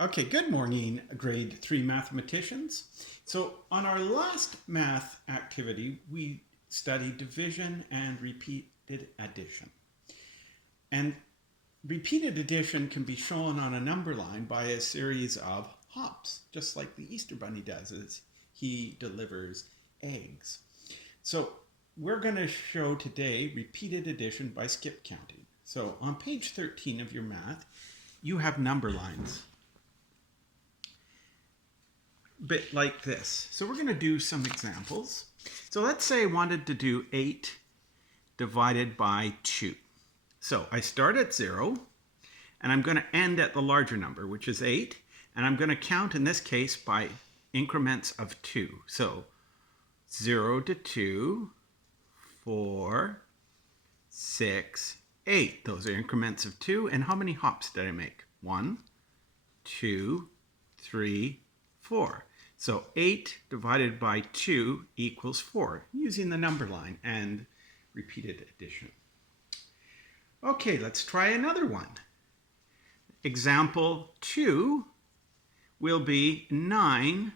Okay, good morning, grade 3 mathematicians. So on our last math activity, we studied division and repeated addition. And repeated addition can be shown on a number line by a series of hops, just like the Easter Bunny does as he delivers eggs. So we're going to show today repeated addition by skip counting. So on page 13 of your math, you have number lines. Bit like this. So we're going to do some examples. So let's say I wanted to do 8 divided by 2. So I start at 0, and I'm going to end at the larger number, which is 8, and I'm going to count in this case by increments of 2. So 0 to 2, 4, 6, 8. Those are increments of 2. And how many hops did I make? 1, 2, 3, 4. So 8 divided by 2 equals 4, using the number line and repeated addition. Okay, let's try another one. Example 2 will be 9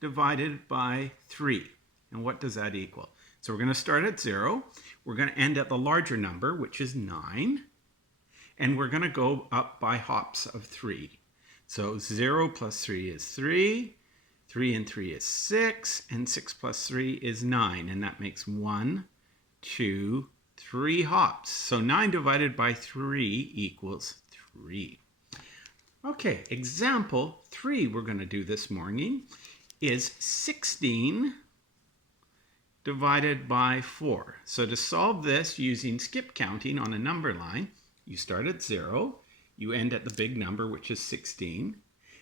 divided by 3. And what does that equal? So we're going to start at 0. We're going to end at the larger number, which is 9. And we're going to go up by hops of 3. So 0 plus 3 is 3. 3 and 3 is 6, and 6 plus 3 is 9, and that makes 1, 2, 3 hops. So 9 divided by 3 equals 3. Okay, example 3 we're going to do this morning is 16 divided by 4. So to solve this using skip counting on a number line, you start at 0, you end at the big number, which is 16,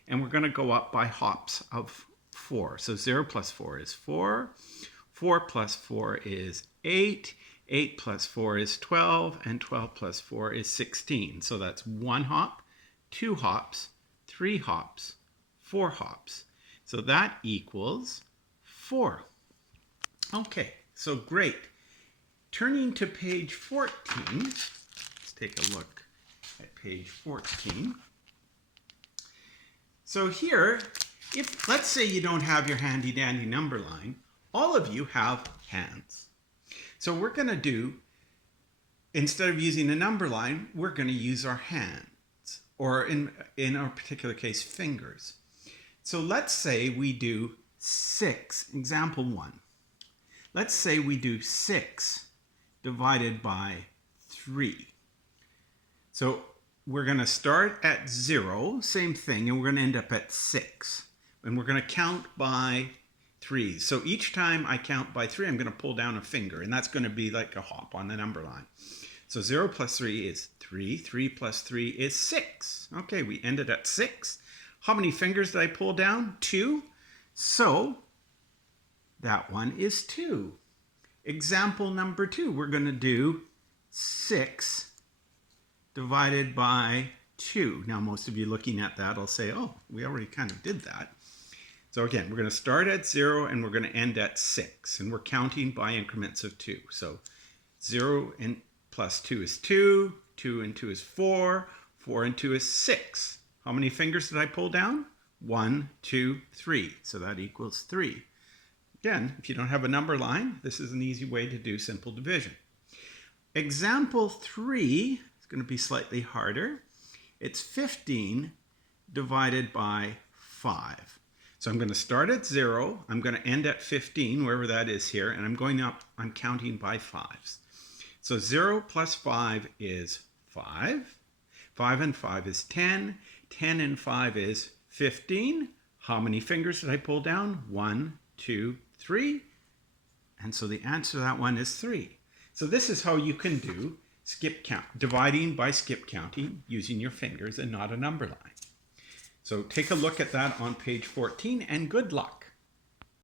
and we're going to go up by hops of 4. So 0 plus 4 is 4. 4 plus 4 is 8. 8 plus 4 is 12. And 12 plus 4 is 16. So that's 1 hop, 2 hops, 3 hops, 4 hops. So that equals 4. Okay, so great. Turning to page 14, let's take a look at page 14. So here, if let's say you don't have your handy dandy number line, all of you have hands. So we're going to do, instead of using a number line, we're going to use our hands, or in our particular case, fingers. So let's say we do 6, example 1. Let's say we do 6 divided by 3. So we're going to start at 0, same thing, and we're going to end up at 6. And we're going to count by 3. So each time I count by 3, I'm going to pull down a finger, and that's going to be like a hop on the number line. So 0 plus 3 is 3. 3 plus 3 is 6. Okay, we ended at 6. How many fingers did I pull down? 2. So that one is 2. Example number 2, we're going to do 6 divided by 2. Now, most of you looking at that will say, oh, we already kind of did that. So again, we're going to start at 0 and we're going to end at 6. And we're counting by increments of 2. So 0 and plus 2 is 2. 2 and 2 is 4. 4 and 2 is 6. How many fingers did I pull down? 1, 2, 3. So that equals 3. Again, if you don't have a number line, this is an easy way to do simple division. Example 3 is going to be slightly harder. It's 15 divided by 5. So I'm going to start at 0, I'm going to end at 15, wherever that is here, and I'm counting by 5s. So 0 plus 5 is 5. 5 and 5 is 10. 10 and 5 is 15. How many fingers did I pull down? 1, 2, 3. And so the answer to that one is 3. So this is how you can do skip count, dividing by skip counting using your fingers and not a number line. So take a look at that on page 14, and good luck.